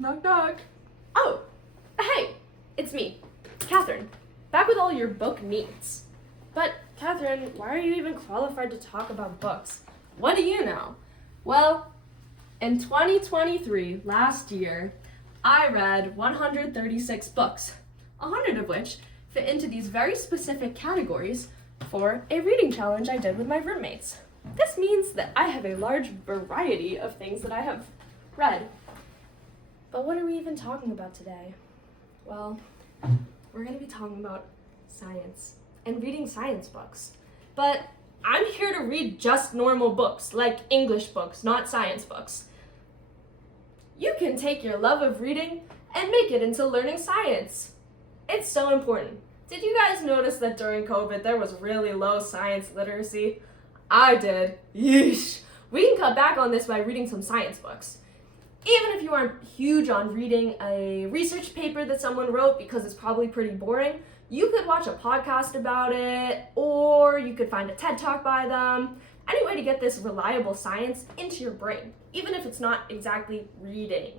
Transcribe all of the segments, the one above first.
Knock knock. Oh, hey, it's me, Catherine, back with all your book needs. But, Catherine, why are you even qualified to talk about books? What do you know? Well, in 2023, last year, I read 136 books, 100 of which fit into these very specific categories for a reading challenge I did with my roommates. This means that I have a large variety of things that I have read. But what are we even talking about today? Well, we're going to be talking about science and reading science books. But I'm here to read just normal books, like English books, not science books. You can take your love of reading and make it into learning science. It's so important. Did you guys notice that during COVID there was really low science literacy? I did. Yeesh. We can cut back on this by reading some science books. Even if you aren't huge on reading a research paper that someone wrote because it's probably pretty boring, you could watch a podcast about it, or you could find a TED Talk by them. Any way to get this reliable science into your brain, even if it's not exactly reading.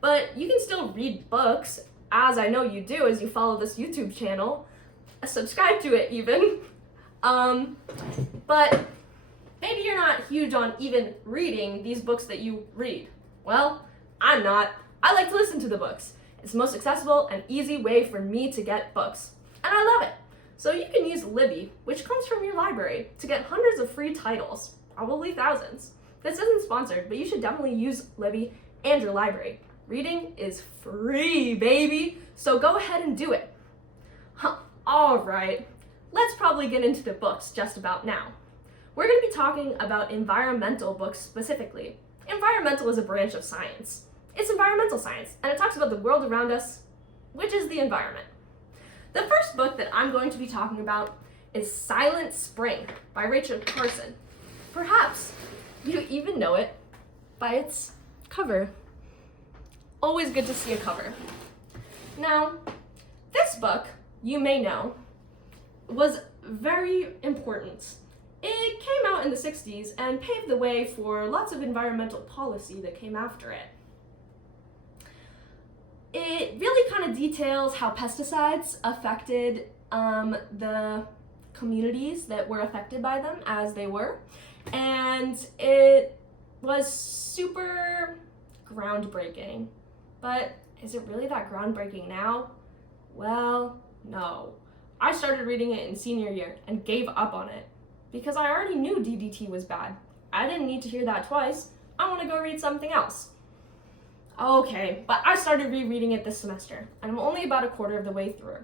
But you can still read books, as I know you do as you follow this YouTube channel. Subscribe to it even. But maybe you're not huge on even reading these books that you read. Well, I'm not. I like to listen to the books. It's the most accessible and easy way for me to get books. And I love it. So you can use Libby, which comes from your library, to get hundreds of free titles, probably thousands. This isn't sponsored, but you should definitely use Libby and your library. Reading is free, baby! So go ahead and do it. Alright, let's probably get into the books just about now. We're going to be talking about environmental books specifically. Environmental is a branch of science. It's environmental science, and it talks about the world around us, which is the environment. The first book that I'm going to be talking about is Silent Spring by Rachel Carson. Perhaps you even know it by its cover. Always good to see a cover. Now, this book, you may know, was very important. It came out in the 60s and paved the way for lots of environmental policy that came after it. It really kind of details how pesticides affected the communities that were affected by them as they were. And it was super groundbreaking. But is it really that groundbreaking now? Well, no. I started reading it in senior year and gave up on it because I already knew DDT was bad. I didn't need to hear that twice. I want to go read something else. Okay, but I started rereading it this semester, and I'm only about a quarter of the way through.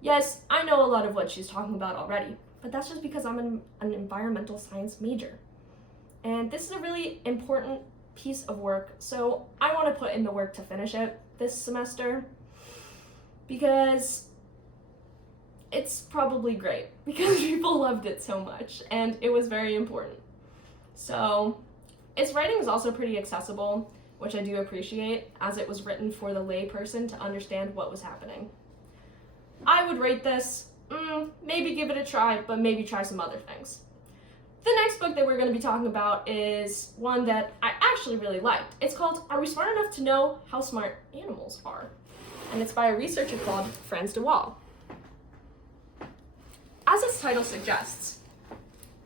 Yes, I know a lot of what she's talking about already, but that's just because I'm an environmental science major. And this is a really important piece of work, so I want to put in the work to finish it this semester because it's probably great because people loved it so much and it was very important. So its writing is also pretty accessible, which I do appreciate, as it was written for the lay person to understand what was happening. I would rate this, maybe give it a try, but maybe try some other things. The next book that we're going to be talking about is one that I actually really liked. It's called Are We Smart Enough to Know How Smart Animals Are? And it's by a researcher called Frans de Waal. As its title suggests,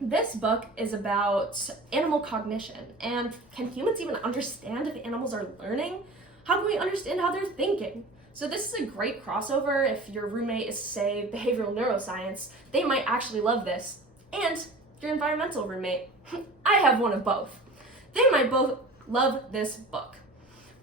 this book is about animal cognition, and can humans even understand if animals are learning? How can we understand how they're thinking? So this is a great crossover. If your roommate is, say, behavioral neuroscience, they might actually love this. And your environmental roommate, I have one of both. They might both love this book.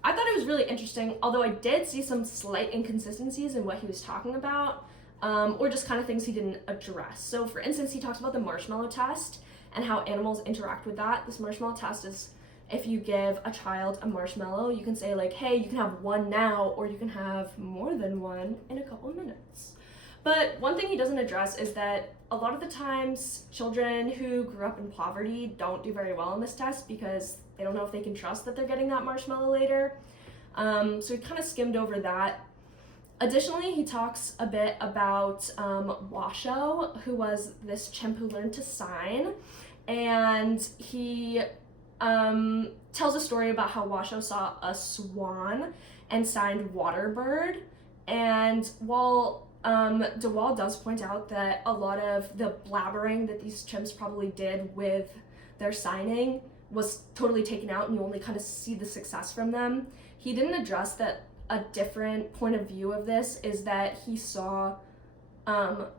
I thought it was really interesting, although I did see some slight inconsistencies in what he was talking about. Or just kind of things he didn't address. So for instance, he talks about the marshmallow test and how animals interact with that. This marshmallow test is if you give a child a marshmallow, you can say like, hey, you can have one now, or you can have more than one in a couple of minutes. But one thing he doesn't address is that a lot of the times children who grew up in poverty don't do very well on this test because they don't know if they can trust that they're getting that marshmallow later. So he kind of skimmed over that. Additionally, he talks a bit about Washoe, who was this chimp who learned to sign, and he tells a story about how Washoe saw a swan and signed Waterbird. And while DeWall does point out that a lot of the blabbering that these chimps probably did with their signing was totally taken out and you only kind of see the success from them, he didn't address that a different point of view of this is that he saw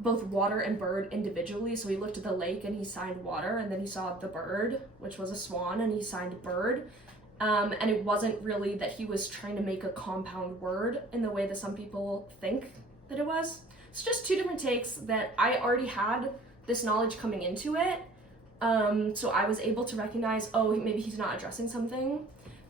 both water and bird individually. So he looked at the lake and he signed water, and then he saw the bird, which was a swan, and he signed bird. And it wasn't really that he was trying to make a compound word in the way that some people think that it was. It's just two different takes that I already had this knowledge coming into it. So I was able to recognize, oh, maybe he's not addressing something,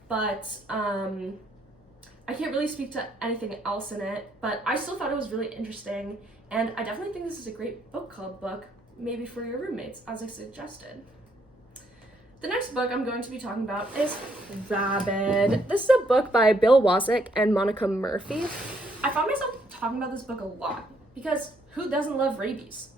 but I can't really speak to anything else in it, but I still thought it was really interesting, and I definitely think this is a great book club book, maybe for your roommates, as I suggested. The next book I'm going to be talking about is Rabid. This is a book by Bill Wasick and Monica Murphy. I found myself talking about this book a lot, because who doesn't love rabies?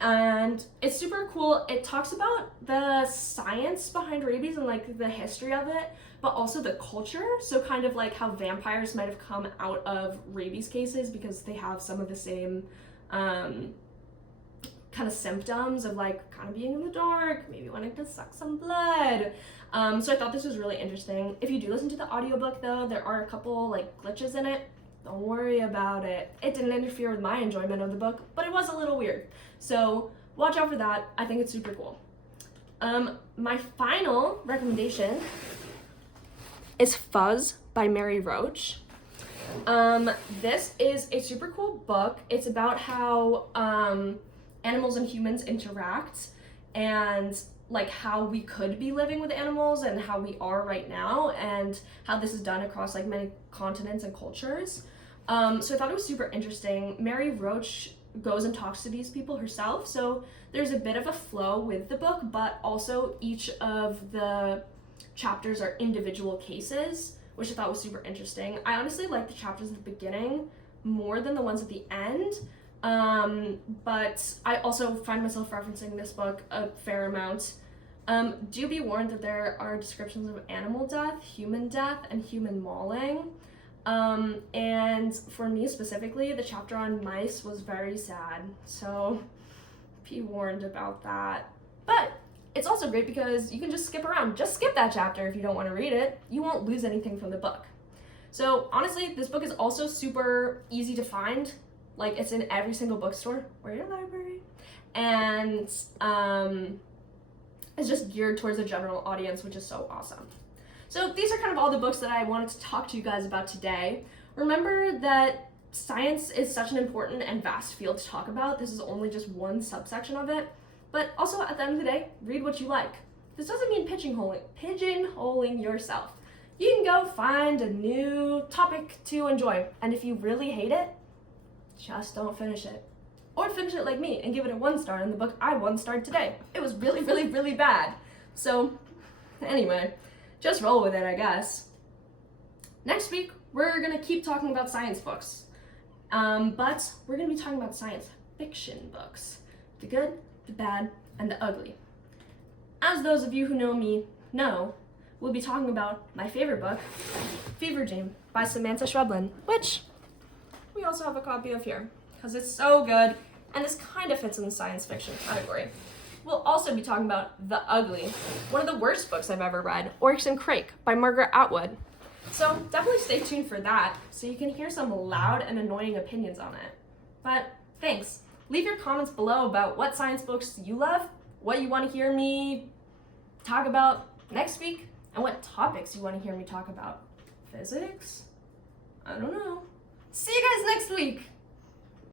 And it's super cool. It talks about the science behind rabies and like the history of it, but also the culture. So kind of like how vampires might have come out of rabies cases because they have some of the same kind of symptoms of like kind of being in the dark, maybe wanting to suck some blood. So I thought this was really interesting. If you do listen to the audiobook though, there are a couple like glitches in it. Don't worry about it. It didn't interfere with my enjoyment of the book, but it was a little weird. So watch out for that. I think it's super cool. My final recommendation is Fuzz by Mary Roach. This is a super cool book. It's about how animals and humans interact and like how we could be living with animals and how we are right now and how this is done across like many continents and cultures. So I thought it was super interesting. Mary Roach goes and talks to these people herself, so there's a bit of a flow with the book, but also each of the chapters are individual cases, which I thought was super interesting. I honestly like the chapters at the beginning more than the ones at the end, but I also find myself referencing this book a fair amount. Do be warned that there are descriptions of animal death, human death, and human mauling. And for me specifically, the chapter on mice was very sad, so be warned about that. But it's also great because you can just skip around. Just skip that chapter if you don't want to read it. You won't lose anything from the book. So honestly, this book is also super easy to find. Like, it's in every single bookstore or your library. And it's just geared towards a general audience, which is so awesome. So these are kind of all the books that I wanted to talk to you guys about today. Remember that science is such an important and vast field to talk about. This is only just one subsection of it. But also, at the end of the day, read what you like. This doesn't mean pigeonholing yourself. You can go find a new topic to enjoy. And if you really hate it, just don't finish it. Or finish it like me and give it a 1 star in the book I 1-starred today. It was really, really, really bad. So, anyway, just roll with it, I guess. Next week, we're gonna keep talking about science books. But we're gonna be talking about science fiction books. The good, the bad, and the ugly. As those of you who know me know, we'll be talking about my favorite book, Fever Dream by Samantha Schweblin, which we also have a copy of here, because it's so good, and this kind of fits in the science fiction category. We'll also be talking about The Ugly, one of the worst books I've ever read, Oryx and Crake by Margaret Atwood. So definitely stay tuned for that, so you can hear some loud and annoying opinions on it. But thanks. Leave your comments below about what science books you love, what you want to hear me talk about next week, and what topics you want to hear me talk about. Physics? I don't know. See you guys next week!